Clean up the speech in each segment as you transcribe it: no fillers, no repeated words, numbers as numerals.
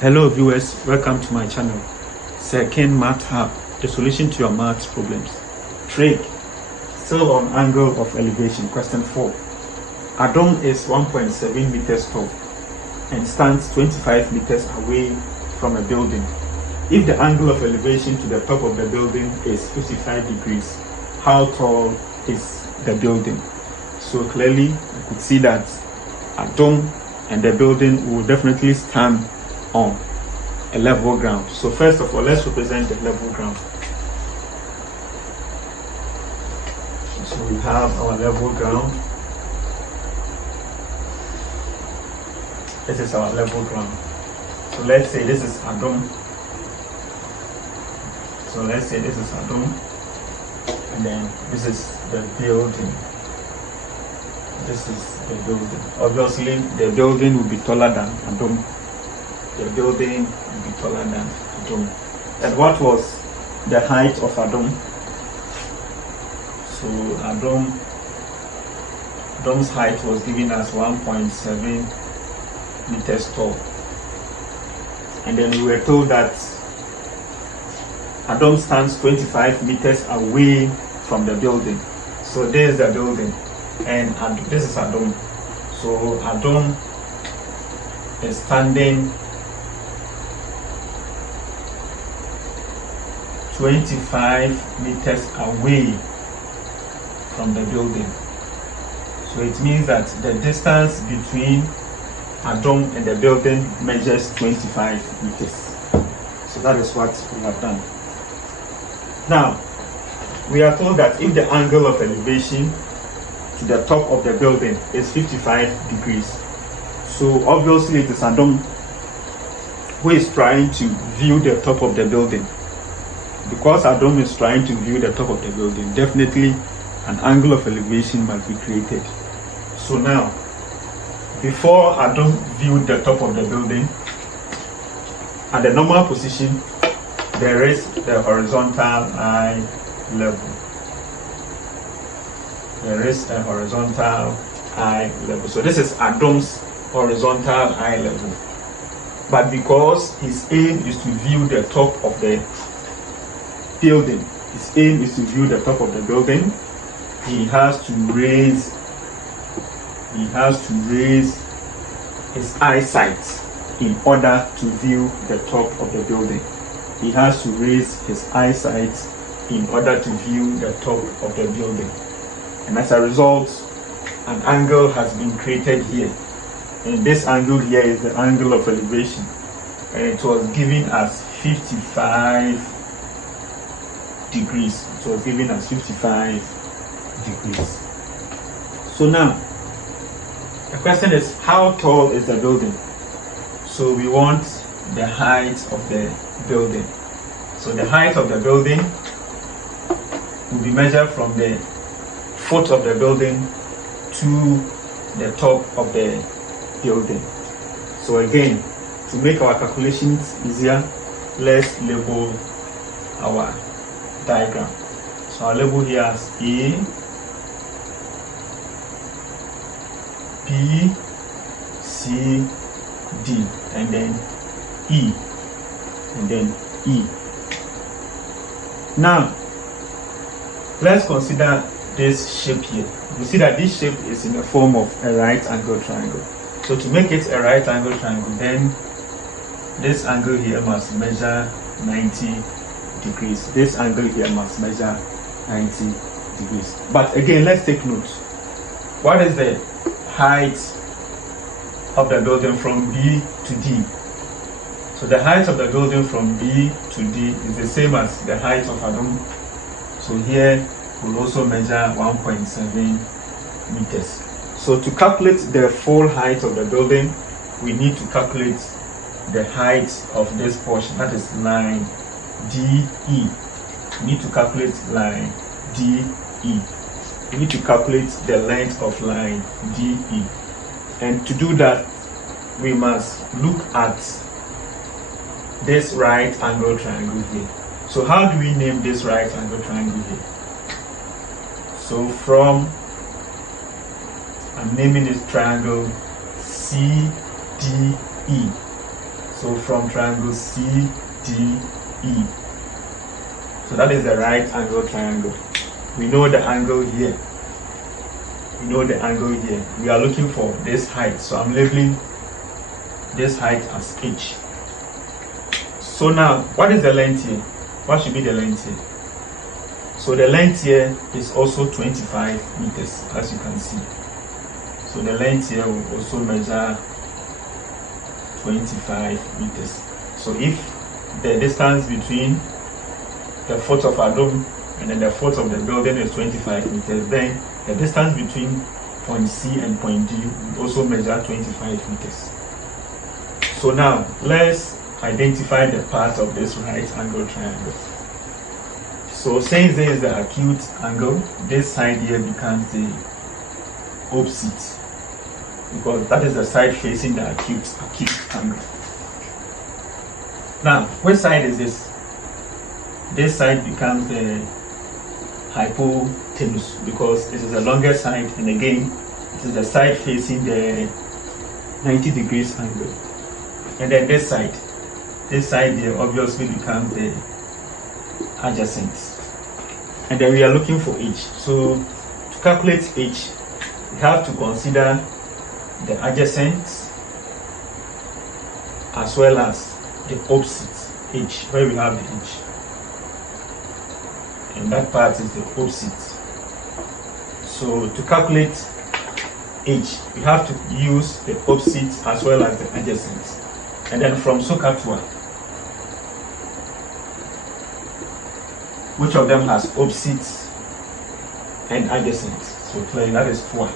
Hello viewers, welcome to my channel. Second Math Hub, the solution to your math problems. Trig, still on angle of elevation. Question 4. A dome is 1.7 meters tall and stands 25 meters away from a building. If the angle of elevation to the top of the building is 55 degrees, how tall is the building? So clearly you could see that a dome and the building will definitely stand on a level ground. So first of all, let's represent the level ground. So we have our level ground. This is our level ground. So let's say this is a dome. So let's say this is a dome, and then this is the building. This is the building. Obviously, the building will be taller than a dome. The building will be taller than a dome. And what was the height of a dome? So a dome's height was given as 1.7 meters tall. And then we were told that a dome stands 25 meters away from the building. So there's the building, and this is a dome. So a dome is standing 25 meters away from the building. So it means that the distance between a dome and the building measures 25 meters. So that is what we have done. Now, we are told that if the angle of elevation to the top of the building is 55 degrees, so obviously it is a dome who is trying to view the top of the building. Because a dome is trying to view the top of the building, definitely an angle of elevation must be created. So now, before a dome viewed the top of the building, at the normal position, there is the horizontal eye level. There is a horizontal eye level. So this is a dome's horizontal eye level. But because his aim is to view the top of the building, his aim is to view the top of the building, he has to raise his eyesight in order to view the top of the building. He has to raise his eyesight in order to view the top of the building. And as a result, an angle has been created here. And this angle here is the angle of elevation. And it was given as 55 degrees. It was given as 55 degrees. So now, the question is, how tall is the building? So we want the height of the building. So the height of the building will be measured from the foot of the building to the top of the building. So again, to make our calculations easier, let's label our diagram. So I'll label here as A, B, C, D, and then E, and then E. Now, let's consider this shape here. You see that this shape is in the form of a right angle triangle. So to make it a right angle triangle, then this angle here must measure 90 degrees. This angle here must measure 90 degrees. But again, let's take note. What is the height of the building from B to D? So the height of the building from B to D is the same as the height of a dome. So here we'll also measure 1.7 meters. So to calculate the full height of the building, we need to calculate the height of this portion, that is line DE. We need to calculate line DE. We need to calculate the length of line DE. And to do that, we must look at this right angle triangle here. So how do we name this right angle triangle here? So from, I'm naming this triangle CDE. So from triangle CDE. So that is the right angle triangle. We know the angle here. We know the angle here. We are looking for this height. So I'm labeling this height as h. So now, what is the length here? What should be the length here? So the length here is also 25 meters, as you can see. So the length here will also measure 25 meters. So if the distance between the foot of our dome and then the foot of the building is 25 meters, then the distance between point C and point D will also measure 25 meters. So now let's identify the part of this right angle triangle. So since this is the acute angle, this side here becomes the opposite, because that is the side facing the acute angle. Now, which side is this? This side becomes the hypotenuse, because it is the longer side, and again, it is the side facing the 90 degrees angle. And then this side here obviously becomes the adjacent. And then we are looking for h. So to calculate h, we have to consider the adjacent as well as the opposite h, where we have the h. And that part is the opposite. So to calculate h, we have to use the opposite as well as the adjacent. And then from SOHCAHTOA, which of them has opposite and adjacent? So clearly that is TOA.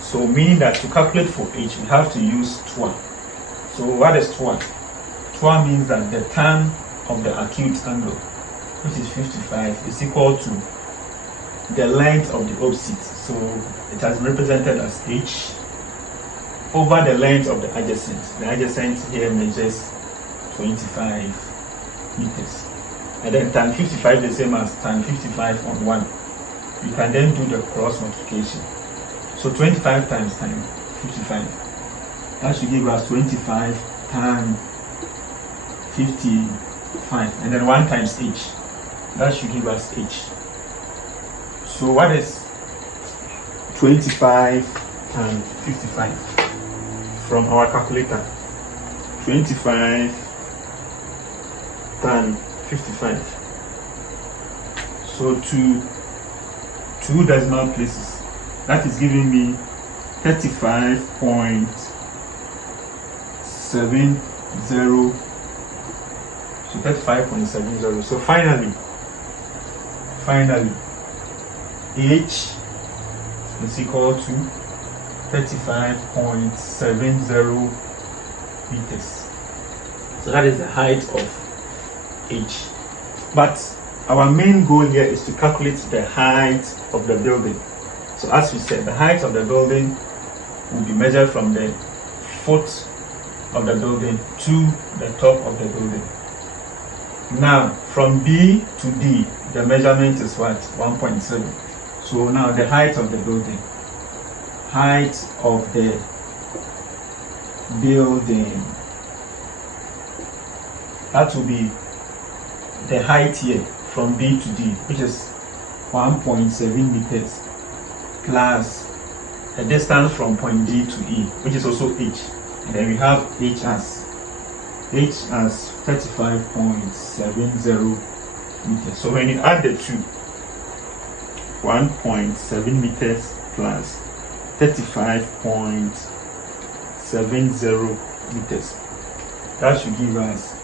So meaning that to calculate for h, we have to use TOA. So what is TOA? TOA means that the tan of the acute angle, which is 55, is equal to the length of the opposite. So it has been represented as h over the length of the adjacent. The adjacent here measures 25 meters. And then tan 55 is the same as tan 55 on 1. You can then do the cross multiplication. So 25 times tan 55. That should give us 25 tan 55. And then 1 times h. That should give us h. So what is 25 tan 55? From our calculator, 25 tan 55. So two decimal places. That is giving me 35.70. So 35.70. So finally, h is equal to 35.70 meters. So that is the height of h. But our main goal here is to calculate the height of the building. So as we said, the height of the building will be measured from the foot of the building to the top of the building. Now, from B to D, the measurement is what? 1.7. So now the height of the building. Height of the building, that will be the height here from B to D, which is 1.7 meters, plus the distance from point D to E, which is also h. And then we have h as 35.70 meters. So when you add the two, 1.7 meters plus 35.70 meters. That should give us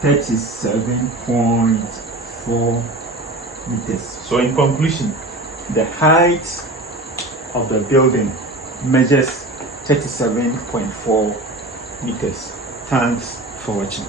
37.4 meters. So in conclusion, the height of the building measures 37.4 meters. Thanks for watching.